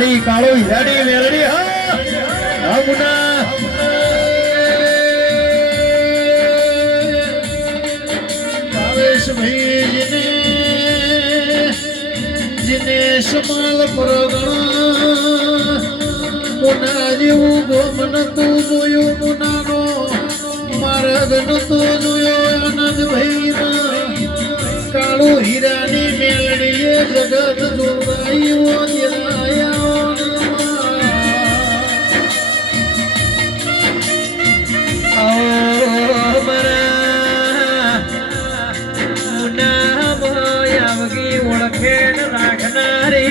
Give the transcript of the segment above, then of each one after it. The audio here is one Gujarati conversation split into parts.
મારી કાળો હીરાની મેલડી હા મુના ભાવેશ ભાઈ जिने समाल परगणा मुना जेवू गोमन तू जोयो मुनानो मारगन तू जोयो आनंद भैरा काळो हीरानी मेलडीए जगत जोगायो दिलाया मुना भयावगी ओळखेण राखणारी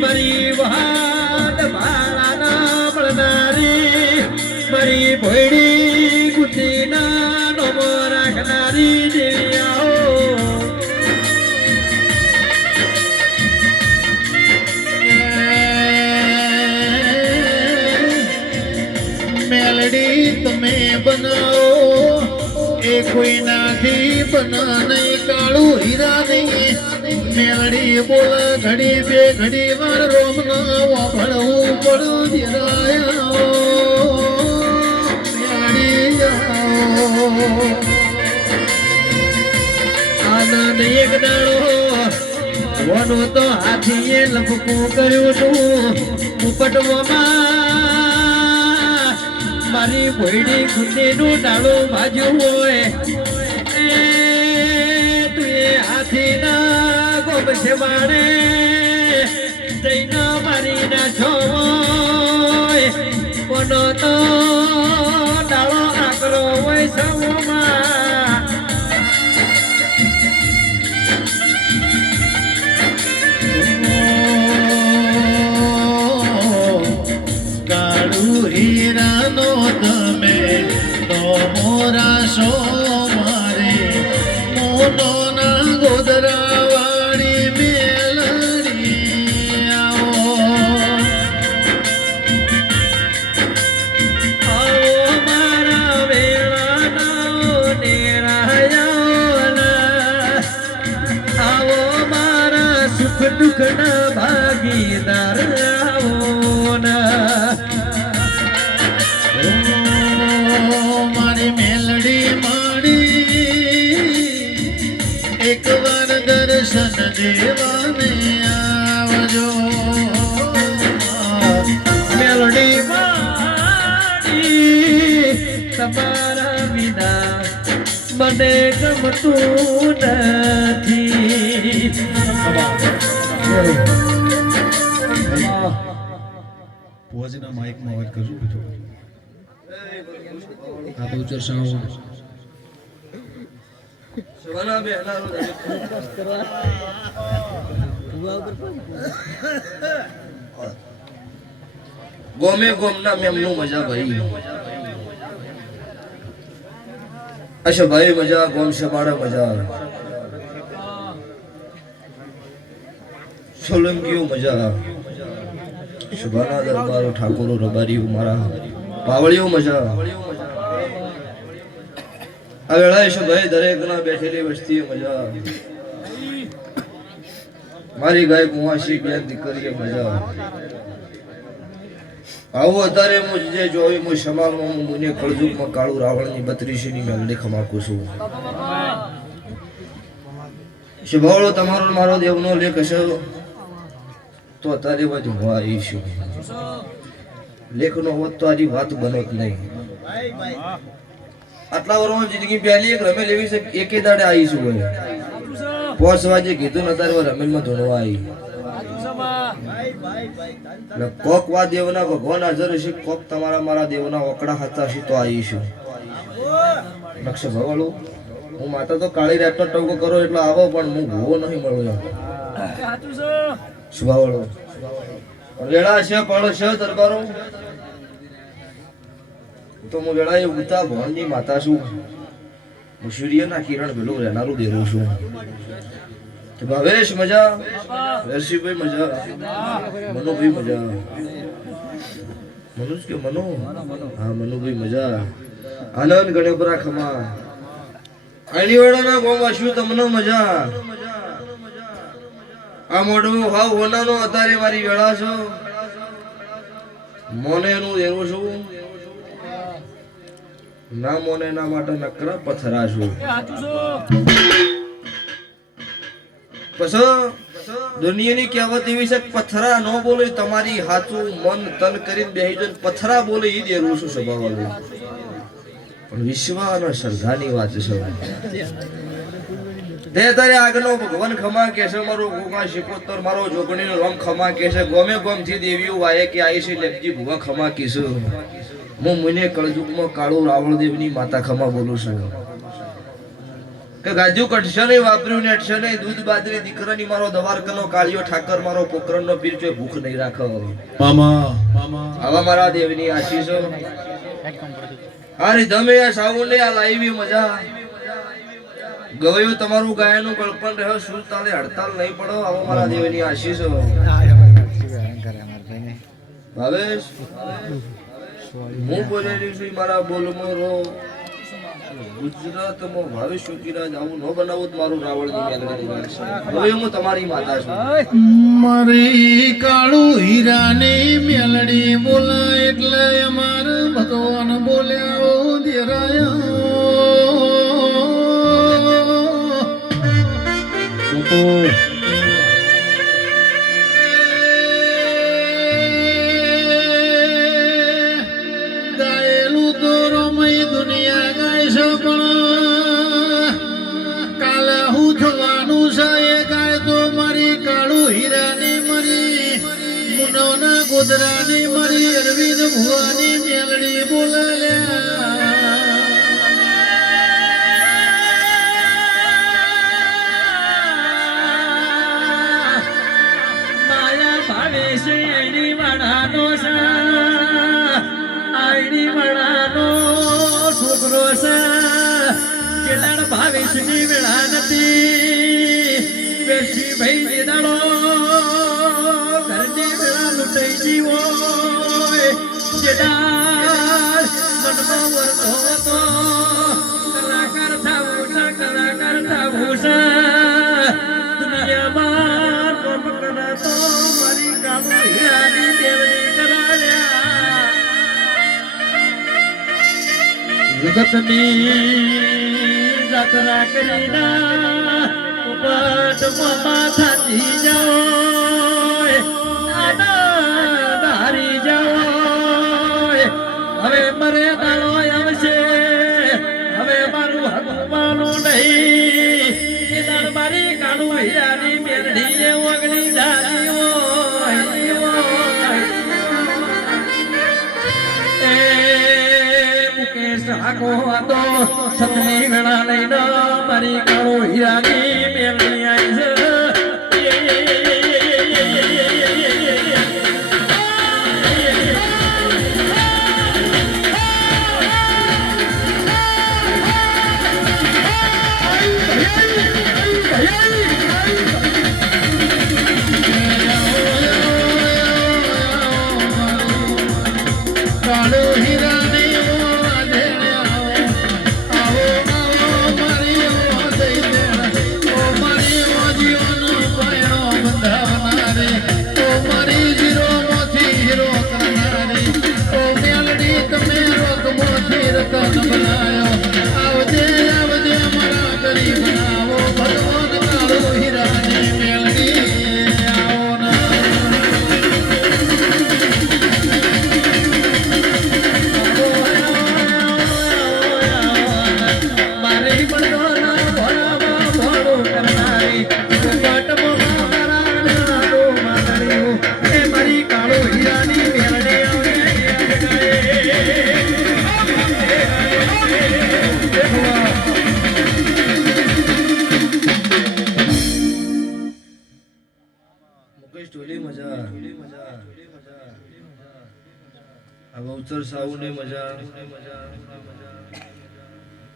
मरी वाद भाळाना पळणारी मरी भोयडी गुटीना नमो राखणारी देवी मेलडी તમે બનાવો એ કોઈ નાથી બના નહીં કાળું હીરા નહીં મેલડી બોલ ઘડી બે ઘડી વાર રોમ ના વાપરવું પડું ધીરાયા મેલડી આનંદ એક દાડો વનો તો હાથીએ લપકું કર્યું તું ઉપટવામાં મારી ભોયડી ગુંડીનું ડાળું ભાજ્યું હોય તું એ હાથીના ગોમશે મારે જઈને મારી ના છો કોનો તો ડાળો આકરો હોય સૌમાં કાળું હીરાનો તમે તો મોરા શો મારે મોનો ના ગોદરા વાળી મેલડી આવો મારા વેળાના નેરાયા આવો મારા સુખ દુઃખના ભાગીદાર આવો ના મારી મેલડી માડી એક વાર દર્શન દેવાને આવજો મેલડી માડી તમારા વિના મને ગમતું નથી પુવાજીના માઇકમાં અવાજ કરજો બેઠો આ તો ઉચ્ચાર સાવ સવાના બે હલારો ગોમે ગોમના મેમનું મજા ભાઈ અચ્છા ભાઈ મજા ગોમ સવાડા મજા સોલંકીઓ મજા સુભાના દરબારો ઠાકોરો રબારીઓ મારા પાવળીઓ મજા આ વેળાએ શું ભાઈ દરેક ના બેઠેલી વસ્તી મજા મારી ગાય કુવાસી બે દીકરીએ મજા આવું અત્યારે હું જે જોઈ હું સમાલમાં હું મુને કળજુગમાં કાળું રાવણની 32 ની મેલડી ખમાકું છું શુભાવળો તમારો મારો દેવનો લેખ હશે તો અત્યારે બધું હું આવીશું લેખનો હોત તો આજી વાત બનત નહીં આટલા વર્ષ જિંદગી પહેલી એક રમેલ એવી છે એકે દાડે આવીશું હોય 5 વાગે કીધું ને અત્યારે રમેલમાં ધોણવા આવી કોક વા દેવના ભગવાન હાજર હશે કોક તમારા મારા દેવના ઓકડા હતા હશે તો આવીશું નક્ષ ભવાળું હું માતા તો કાળી રાતનો ટવકો કરો એટલે આવો પણ હું ભૂવો નહીં મળું શુભાવળો વેળા છે પણ છે દરબારો તો હું વેળાએ ઉતા ભણની માતા છું હું સૂર્યના કિરણ પેલું રહેનારું દેરું છું. તો ભાવેશ મજા, રસીભાઈ મજા, મનુભાઈ મજા, મનુજ કે મનો, હા મનુભાઈ મજા, આનંદ ગણેપરા ખમા, આણીવાડાના ગોમાં શું તમને મજા. આ મોઢું હાવ હોનાનો અત્યારે મારી વેળા છો, મોને નું દેરું છું, ના મોને ના માટે નકરા પથરા છું. પછી દુનિયાની કહેવત એવી છે, પથરા ન બોલે તમારી હાચું મન તન કરીને બેહી જો પથરા બોલે ઈ દેરું છું સ્વભાવવાળું. પણ વિશ્વ અને શ્રદ્ધાની વાત છે. તે તારે આગનો ભગવાન ખમા કે છે, મારો ગોગા શિકોતર મારો જોગણીનો રમ ખમા કે છે, ગોમે ગોમથી દેવીઓ વાયે કે આઈ છે લેપજી ભુવા ખમા કીશું. હું મને કળજુગમાં કાળું રાવણદેવની માતા ખમા બોલું છું કે ગાજુ કટશે નહીં, વાપર્યું ને અટશે નહીં, દૂધ બાજરી દીકરાની મારો દવારકનો કાળિયો ઠાકર મારો પોકરણનો પીર છે, ભૂખ નહીં રાખો. આવા મારા દેવની આશીષો. આ રીધમે આ સાવને આ લાઈવી મજા. ગવાયું તમારું ગાયનું કલ્પન રહ્યો, સુર તાલે હડતાલ નહીં પડો. આવો મારા દેવની આશીષો. ભાવેશ હું બોલેલી છું મારા બોલમાં રો. ગુજરાતમાં ભાવેશ શોકીરાજ આવું ન બનાવું મારું રાવણની મેલડી વાત છે. હવે હું તમારી માતા છું. મારી કાળું હીરાની મેલડી બોલા એટલે અમાર ભગવાન બોલ્યા ઓ દેરાયા. ગાયેલું તો રમઈ દુનિયા ગાય છે, પણ કાલે હું થવાનું છે એ ગાય તો મારી કાળું હીરાની મરી, મુનોના ગોદરાની મરી, અરવિંદ ભુવાની મેલડી બોલાલ્યા. છોકરો છે કેલાડ ભાવેશની વેળા નથી, બેસી ભાઈ દેદાડો ઘરની વેળા લૂંટાઈ જીવો. જેદાડ મનમાં વરતો હતો કલાકાર થાવું છે, કલાકાર થાવું છે. દુનિયામાં કોમ કરાતો મારી કામો હીરાની દેવની કરાવ્યા. જગતની જાત્રા કરીના ઉપટમાં થાતી જાઓ, આનંદ હારી જાઓ. હવે મરે દાડો આવશે, હવે મારું હનુમાનું નહીં. એ દાડ મારી કાળું હીરાની મેરડી ઓગણી જાતી આગો હતો સતની વેળા લઈને મારી કાળો હીરાની મેલડી આવી છે. કાળો હીરાની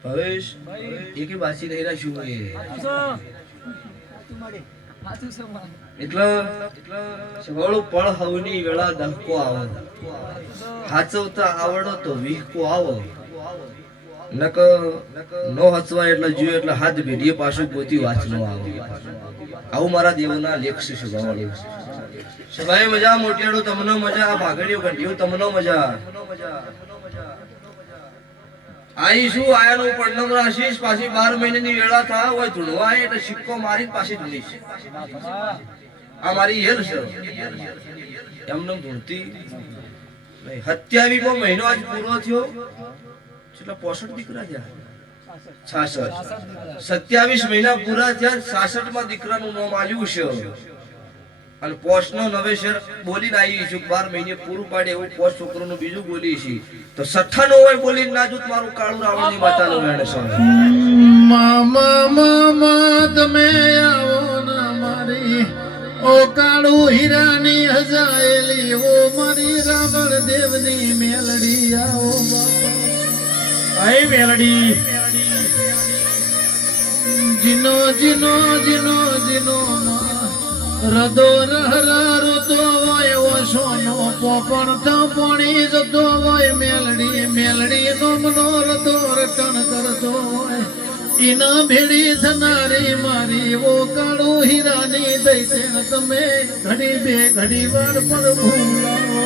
ભવેશ એકે બાસી નહીં રાખ્યું એ એટલે સવાળું પળ હવની વેળા દહકો આવો હાચવતા આવડો તો વીહકો આવો નક નો હચવાય એટલે જીવ એટલે હાથ ભેડીએ પાછું ગોતી વાંચનો આવો આવું મારા દેવના લેખ છે સવાળું સભાએ મજા મોટિયાળું તમને મજા આ ભાગડીઓ ઘંટીઓ તમને મજા આઈશું આયાનું પડનમ રાશિશ પાછી 12 મહિનાની વેળા થા હોય ધૂણવાય એટલે સિક્કો મારી પાછી ધૂણીશ આ મારી હેર છે એમને ધૂણતી નહીં 27મો મહિનો આજ પૂરો થયો કેટલા 65 દીકરા થયા 66 27 મહિના પૂરા થયા 66 માં દીકરાનું નામ આલ્યું છે અને પોષનો નવેસર બોલીને આવી છું 12 મહિને પૂરું પાડે એવું પોષ છોકરોનું બીજું બોલી છે તો 96 હોય બોલીને નાજુત મારું કાળું રાવણની માતાનું વેણ છે મામા મામા તમે આવો ના મારી ઓ કાળું હીરાની હજાયેલી ઓ મારી રાવણ દેવની મેલડી આવો બાપા આય મેલડી જીનો જીનો જીનો જીનો રદો રહરા ઋતો હોય ઓશોનો પોપણ તો પોણી જતો હોય મેલડી મેલડી નો મનો રદો રટણ કરતો હોય ઈના ભેડી થનારી મારી ઓ કાળો હીરાની દૈતેણ તમે ઘડી બે ઘડી વાર પર ભૂલાવો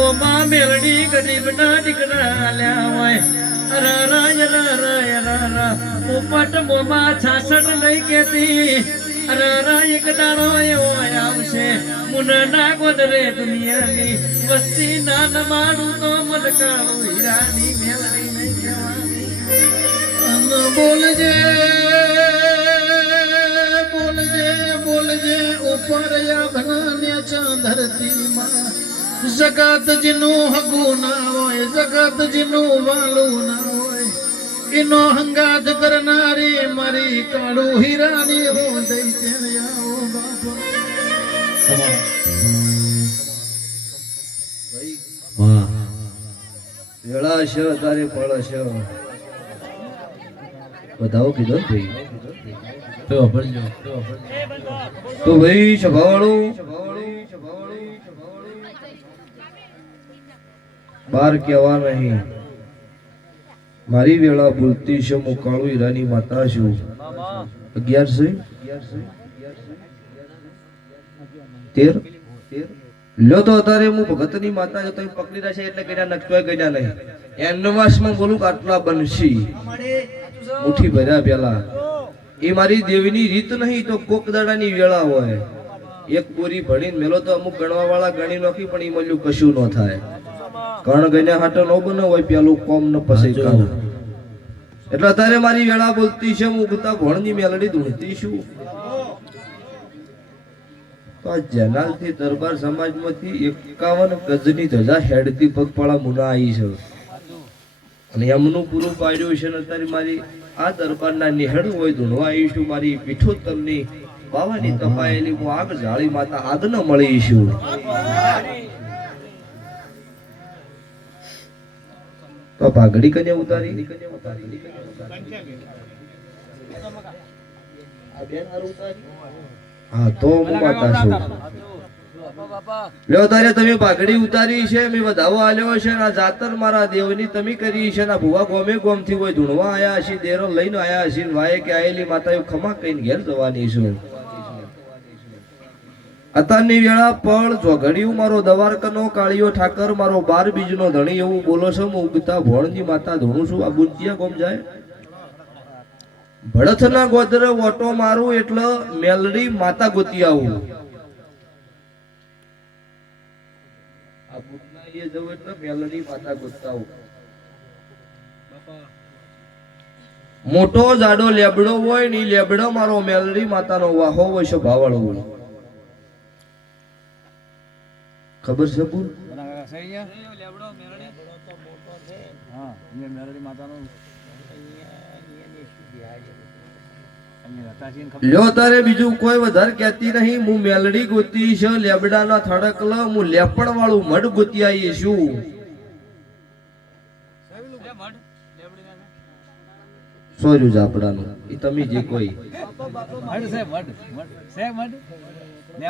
ઓ માં મેલડી ગરીબના દીકરા લ્યા હોય ઉપટ મોમાં 66 નહીં કેતી એક દાડો એવો આવશે મુન ના ગોદરે દુનિયાની વસ્તી ના નમાડું તો મન કાળું હીરાની મેલડી નહીં કહેવાની બોલજે બોલજે બોલજે ઉપર યાભને ધરતી માં જગત જીનું હગું ના હોય જગત જીનું વાલું ના હોય એનો હંગાત કરનારી મારી કાળું હીરાની હો દઈ આવો બાપા વેળા છે તારે ફળ છે બધાઓ કીધો ને ભાઈ તો ભાઈ સભાવાળું બાર કહેવા નહીં મારી વેળા બોલતી છે હું કાળુ હીરાની માતા છું 11 13 લ્યો તો અત્યારે હું ભગતની માતા જો તમે પકડી રહ્યા છે એટલે ગણ્યા નકતોય ગણ્યા નહીં એનવાસમાં બોલું કે આટલા બનશી મુઠ્ઠી ભર્યા પેલા એ મારી દેવીની રીત નહીં તો કોક દાડાની વેળા હોય એક બોરી ભણીને મેલો તો અમુક ગણવા વાળા ગણી નાખી પણ એ મળ્યું કશું ન થાય કણ ગઈને હાટો ન બને હોય પેલું કોમ ન પસી કાઢ એટલે અત્યારે મારી વેળા બોલતી છે હું ગુતા ભણની મેલડી ધૂણતી છું તો આ જનાલથી દરબાર સમાજમાંથી 51 ગજની ધજા હેડતી પગપાળા મુના આવી છે અને એમનું પૂરું પાડ્યું છે ને અત્યારે મારી આ દરબારના નિહેડ હોય ધૂણવા આવીશું મારી પીઠોત્તરની બાવાની તપાયેલી હું આગ જાળી માતા આગ ન મળી છું તો ભાગડી કને ઉતારી હા તો હું માતા છું લ્યો તારે તમે ભાગડી ઉતારી છે મેં વધાવો આલ્યો છે આ જાતર મારા દેવની તમે કરી છે ના ભુવા ગોમે ગોમથી કોઈ ધૂણવા આયા છે દેરો લઈને આયા છે વાય કે આયેલી માતા એવું ખમા કઈને ઘેર જવાની છું અત્યારની વેળા પળ જોઘડિયું મારો દવારકનો કાળિયો ઠાકર મારો 12 બીજનો ધણી એવું બોલો છો હું ઉગતા ભોણની માતા ધૂણું છું આ બુંચિયા ગોમ જાય ભડથના ગોદરે ઓટો મારું એટલે મેલડી માતા ગોતી આવું આ બુંચના એ જવું એટલે મેલડી માતા ગોતતા આવું મોટો જાડો લેબડો હોય ને લેબડો મારો મેલડી માતાનો વાહો હોય છે ભાવળ હોય ખબર છે પૂર લ્યો તારે બીજું કોઈ વધારે કહેતી નહીં હું મેલડી ગોતી છે લેબડાના થડકલા હું લેપણ વાળું મઢ ગોતી આવી છું સોર્યું ઝાપડાનું એ તમે જે કોઈ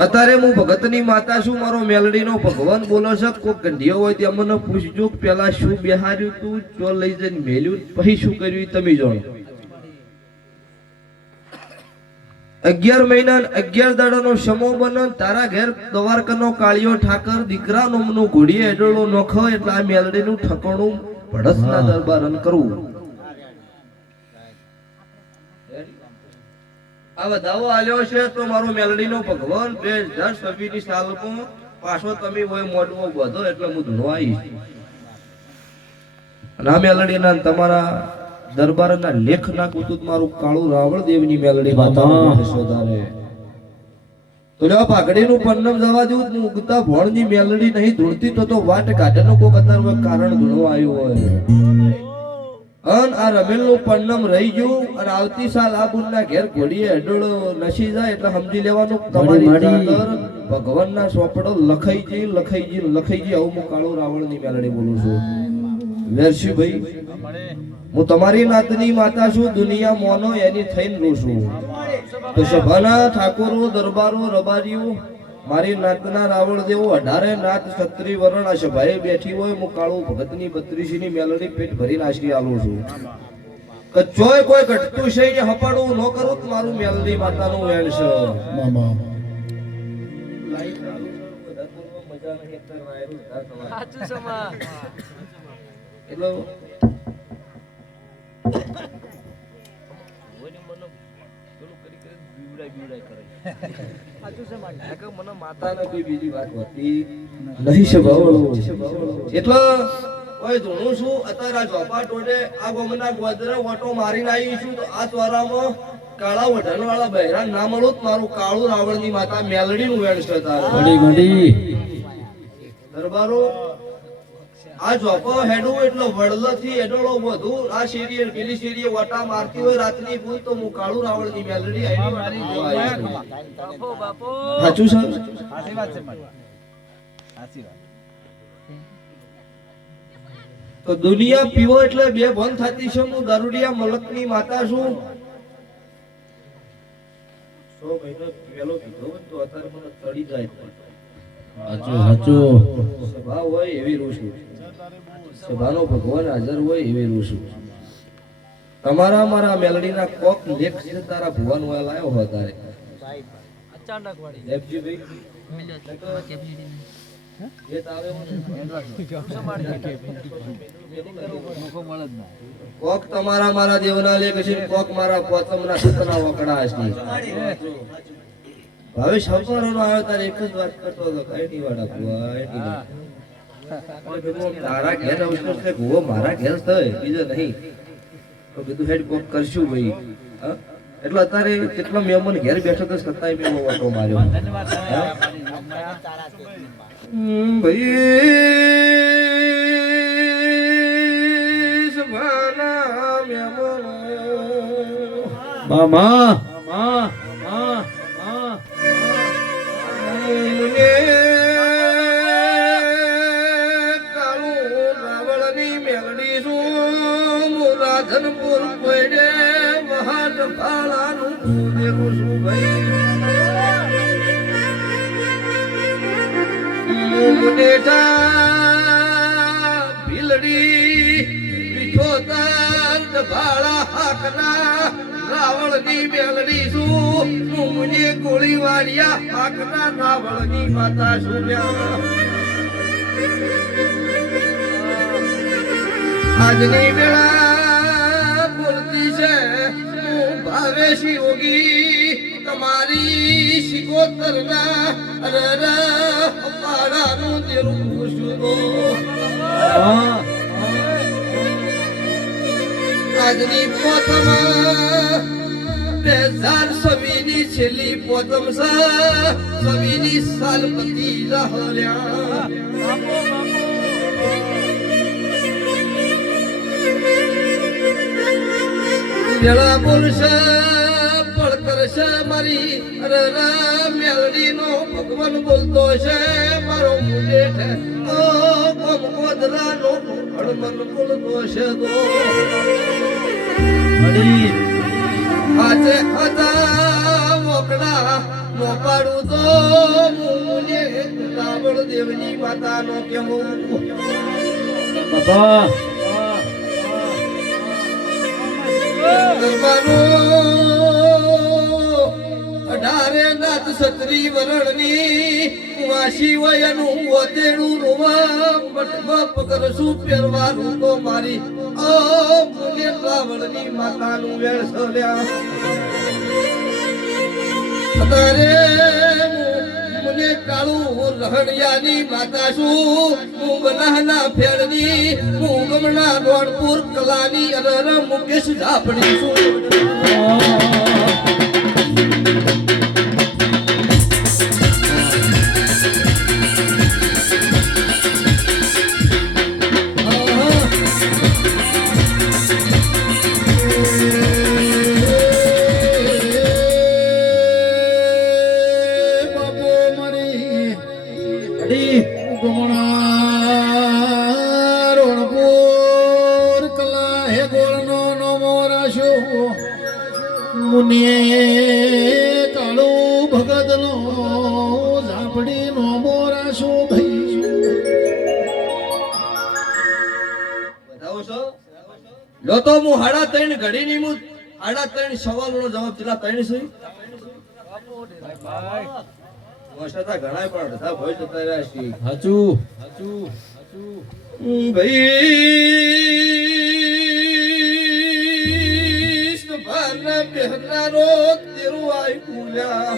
અત્યારે હું ભગતની માતા છું, મારો મેલડીનો ભગવાન બોલો છે. કોઈ ગંઢિયો હોય તે અમને પૂછજો કે પેલા શું બેહાર્યું તું, ચો લઈ જઈને મેલ્યું, પછી શું કર્યું એ તમે જાણો. 11 મહિના 11 દાડાનો સમો બને તારા ઘેર દ્વારકાનો કાળિયો ઠાકર દીકરા નોમનું ઘોડીએ એડોળો નોખો એટલે આ મેલડીનું ઠકણું ભડસના દરબારન કરવું. આ વધાવો આલ્યો છે તો મારો મેલડીનો ભગવાન 2026 ની સાલમાં પાછો તમે હોય મોડવો બધો એટલે હું ધૂણો આવીશ. અને આ મેલડીના તમારા દરબારના લેખ નાખું તું મારું કાળું રાવણ દેવની મેલડી માતા વધારે તો લ્યો પાઘડીનું પન્નમ જવા દઉં હું ઉગતા ભોળની મેલડી નહીં ધૂણતી તો વાટ કાઢેનો કોક અત્યારે કારણ ધૂણવા આવ્યું હોય. અન આ રમેલનું પન્નમ રહી ગયું અને આવતી સાલ આ બુનના ઘેર ઘોડીએ અડોળો નસી જાય એટલે સમજી લેવાનું તમારી ચાદર ભગવાનના સોપડો લખાઈ જી આવું હું કાળું રાવણની મેલડી બોલું છું. વેરશીભાઈ હું તમારી નાતની માતા છું, દુનિયા મોનો એની થઈને રહું છું. તો સભાના ઠાકોરો દરબારો રબારીઓ મારી નાતના રાવણ દેવો 18 નાત ક્ષત્રિય વરણ આ સભાએ બેઠી હોય હું કાળું ભગતની 32 ની મેલડી પેટ ભરીને આશરી આલું છું. કચોય કોઈ ઘટતું છે ને હપાડું ન કરું તો મારું મેલડી માતાનું વેણ છે. મામા એટલે મને માતાને કોઈ બીજી વાત હોતી નહીં છે ભાવળો. એટલે ઓય ધૂણું છું અત્યારે આ ઝોપા ટોડે આ ગોમના ગોદરે ઓટો મારીને આવી છું તો આ ચોરામાં કાળા વઢાણ વાળા બહેરા ના મળું મારું કાળું રાવણની માતા મેલડીનું વેણ છે. દરબારો આ ઝોપો હેડું એટલે વડલથી એડોળો વધુ આ શેરીએ પેલી શેરીએ વટા મારતી હોય રાતની ભૂલ તો હું કાળું રાવણની મેલડી આવી. સાચું છે? તો દુનિયા પીવો એટલે બે ભન થતી છે. હું દારૂડિયા મલકની માતા છું. 100 મહિનો પેલો કીધો તો અત્યારે મને ચડી જાય. સભા હોય એવી રૂશું, સભાનો ભગવાન હાજર હોય એવી રૂશું. તમારા મારા મેલડીના કોક લેખ છે તારા ભુવન હોય લાયો હોય તારે અચાનક વાળી દેવજીભાઈ એ તારે કોક તમારા મારા દેવના લેખ છે, કોક મારા પોતમના સતના વકડા છે. હવે સફરનો આવ્યો તારે એક જ વાત કરતો હતો કઈ નહીં વાડા ભુવા તારા ઘેર અવસર છે ભુવો મારા ઘેર થાય બીજો નહીં તો કીધું હેડ કોક કરશું ભાઈ. એટલે અત્યારે કેટલા મહેમાન ઘેર બેઠો તો છતાંય મેં એવો વાટો માર્યો. ભાઈ સભાના મહેમાનો મામા કાળું રાવણની મેલડી છું, રાધનપુર પડે મહાન ફાળાનું દેવું છું ભાઈ. ભીલડી વિઠોતર ભાળા હાકના રાવણની મેલડી છું, મુને ગોળી વાળ્યા હાકના રાવણની માતા છું. આજની વેળા બોલતી છે હું ભાવેશી યોગી તમારી શિકોતરના પાડાનું તેરું પૂછું. આજની પોતમ 2026 ની છેલ્લી પોતમ છે, 26 સાલ પતિ રહલ્યા. વેળા બોલશે પળ કરશે મારી મેલડી નો ભગવાન બોલતો છે મારો મુજે ગોદરા નો હળમન બોલતો છે. તો આજે હતા મોકળા નો પાડું તો મુને રાવણ દેવની માતાનો કેવું બાપા અઢારે નાથ સત્રી વરણની વાસી વયનું ઓતેડું રોવા મટમપ કરશું પહેરવાનું તો મારી ઓ મુને રાવણની માતાનું વેળ સલ્યા અતારે મને કાળું રહણિયાની માતા છું હું બનાના ફેરની હું ગમણા રોણપુર કલાની અરર મુકેશ ઝાપડી છું કાળું ભગત નો ઝાપડી નો મોરાશો ભાઈ બતાવો છો લો તો હું હાડા ત્રણ ઘડીની હું હાડા ત્રણ સવાલનો જવાબ પેલા ત્રણ છે વસતા ઘણા પણ બધા ભય જતા રહ્યા છે હાચું ભાઈ સભાના બેહનારો તેરું આઈ પૂજા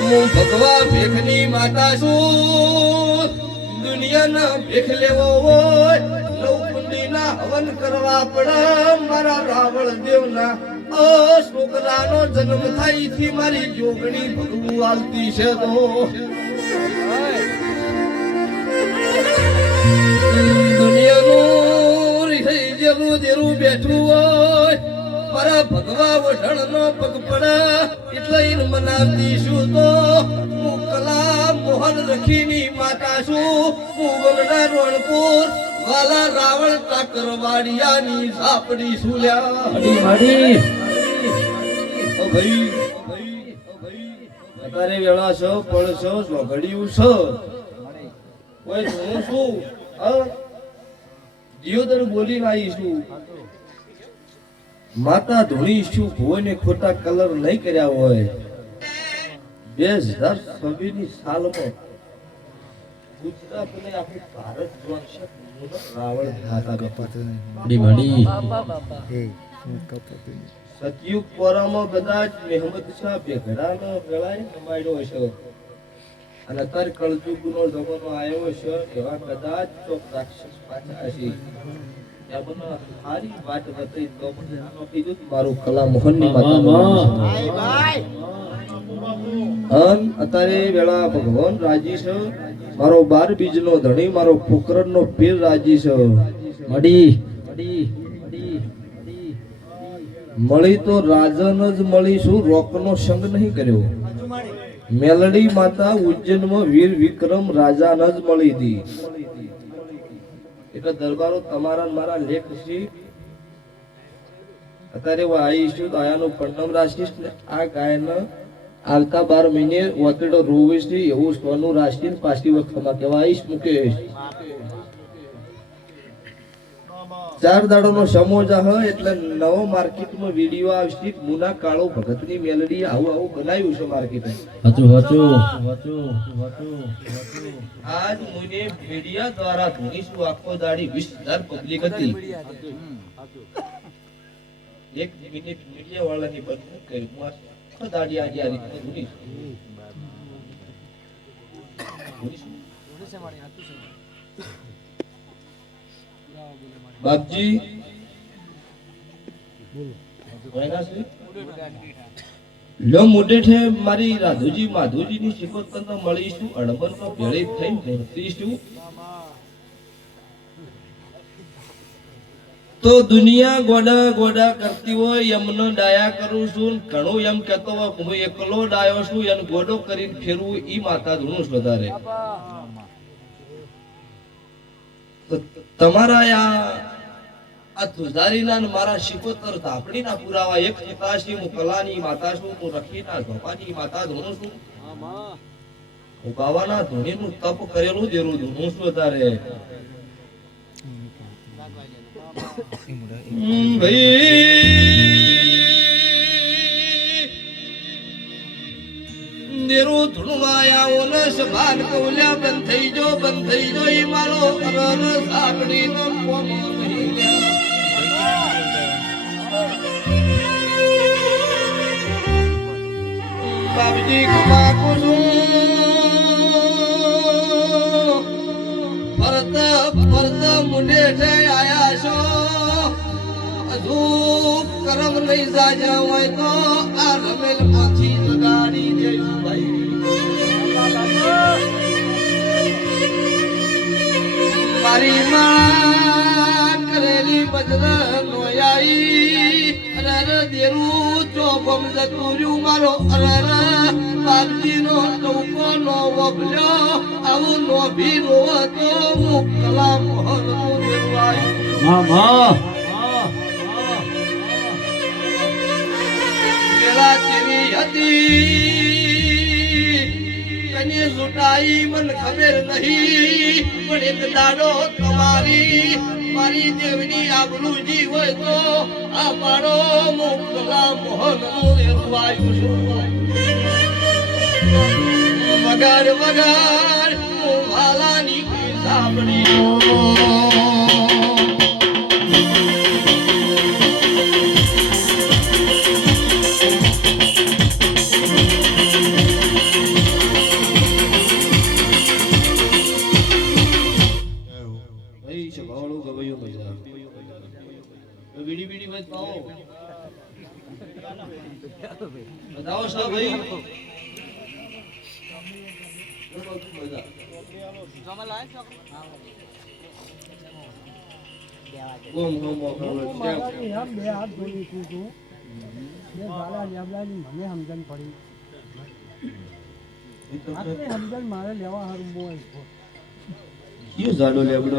હું ભગવા ભેખની માતા છું દુનિયાના ભેખ લેવો હોય નવકુંડીના હવન કરવા પડે મારા રાવણ દેવના છોકરાનો જન્મ થાય થી મારી જોગણી ભગવું આલતી છે તો દુનિયાનું રીહી જેલું જેલું બેઠું હોય મારા ભગવા વઢણનો પગ પડે એટલે ઈન મનાવતી છું તો હું કલા મોહન રખીની માતા છું હું ગમના રણપુર વાલા રાવણ ટાકર વાડિયાની ઝાપડી સુલ્યા ઓ ભાઈ અત્યારે વેળા છો પડશો ઝઘડ્યું છો કોઈ હું છું દિયોદર બોલી આવીશું માતા ધોળી શું ભુવને ખોટા કલર નહીં કર્યા હોય 2026 ની સાલમાં ગુજરાતને આખું ભારત જોશે રાવણ માતા સતયુગ પોરામાં કદાચ મહેમદ શાહ ભેગડાનો વેળાએ નમાડ્યો હશે અને અત્યારે કળજુગનો જમાનો આવ્યો છે એવા કદાચ ચોક રાક્ષસ પાછા હશે સારી વાત બતાવી તો કીધું મારું કલા મોહનની માતા અત્યારે વેળા ભગવાન રાજી છે મારો 12 બીજનો ધણી મારો પોકરણનો પીર રાજી છે મળી તો રાજન જ મળીશું રોકનો સંગ નહીં કર્યો મેલડી માતા ઉજ્જૈનમાં વીર વિક્રમ રાજાન જ મળી હતી એટલે દરબારો તમારા મારા લેખ છે અત્યારે હું આવીશું તો આયાનું પન્નમ રાખીશ ને આ ગાયના આવતા 12 મહિને વતડો રોવીશ છે એવું સોનું રાખીને પાછી વખતમાં કહેવા આવીશ મુકેશ 4 દાડોનો સમોજા હ એટલે નવો માર્કેટમાં વિડિયો આવશે મુના કાળો ભગતની મેલડી આવું બનાવ્યું છે માર્કેટમાં આજ મુને મીડિયા દ્વારા ધોનીશું આખો દાડી 20,000 પબ્લિક હતી 1 મિનિટ મીડિયા વાળાની બંધ કરી હું આખો દાડી આજે આ રીતે ધોનીશું બાપજી લો મોટે છે મારી રાધુજી માધુજીની શિકોત કરતા મળીશું અણબનમાં ભેળી થઈ ભરતીશું તો દુનિયા ગોડા ગોડા કરતી હોય એમનો ડાયા કરું છું ઘણું એમ કહેતો હોય હું એકલો ડાયો છું એમ ગોડો કરીને ફેરવું ઈ માતા ધૂણું વધારે તો તમારા આ ધુજારીના ને મારા શિકોતર ધાપડીના પુરાવા એક પિતાશ્રી હું કલાની માતા છું, હું રખીના ધોપાની માતા ધોનું છું, હું બાવાના ધોનીનું તપ કરેલું જેરું ધોનું છું તારે દેરું ધૂણવાયા ઓનસ ભાન કૌલ્યા બંધ થઈ જો ઈ મારો અરર સાપડીનો કોમો નહીં બાપજી કમા કુસુમ ભરત મુંડે છે આયા છો હજુ કરમ નહીં સાજા હોય તો આ રમેલ માંથી લગાડી દેવું ભાઈ મારી માં કરેલી બજરંગ નોયાઈ અરર દેરું ચોપમ જતુર્યું મારો અરર બાપજી નો ટોકો નો વબલ્યો આવું નો ભી રોતો હું કલા મોહન નું દેવાય પેલા તેવી હતી કને લૂંટાઈ મને ખબર નહીં પણ એક દાડો તમારી મારી દેવની આબરૂજી હોય તો આ મારો મુકલા મોહન નું દેવાયું છું વગાડ વગાડ હું વાલાની સાંભળી બીડી મત પાઓ બતાવો સાહેબ ભાઈ મારે લેવા હારું બોય જાડો લેબડો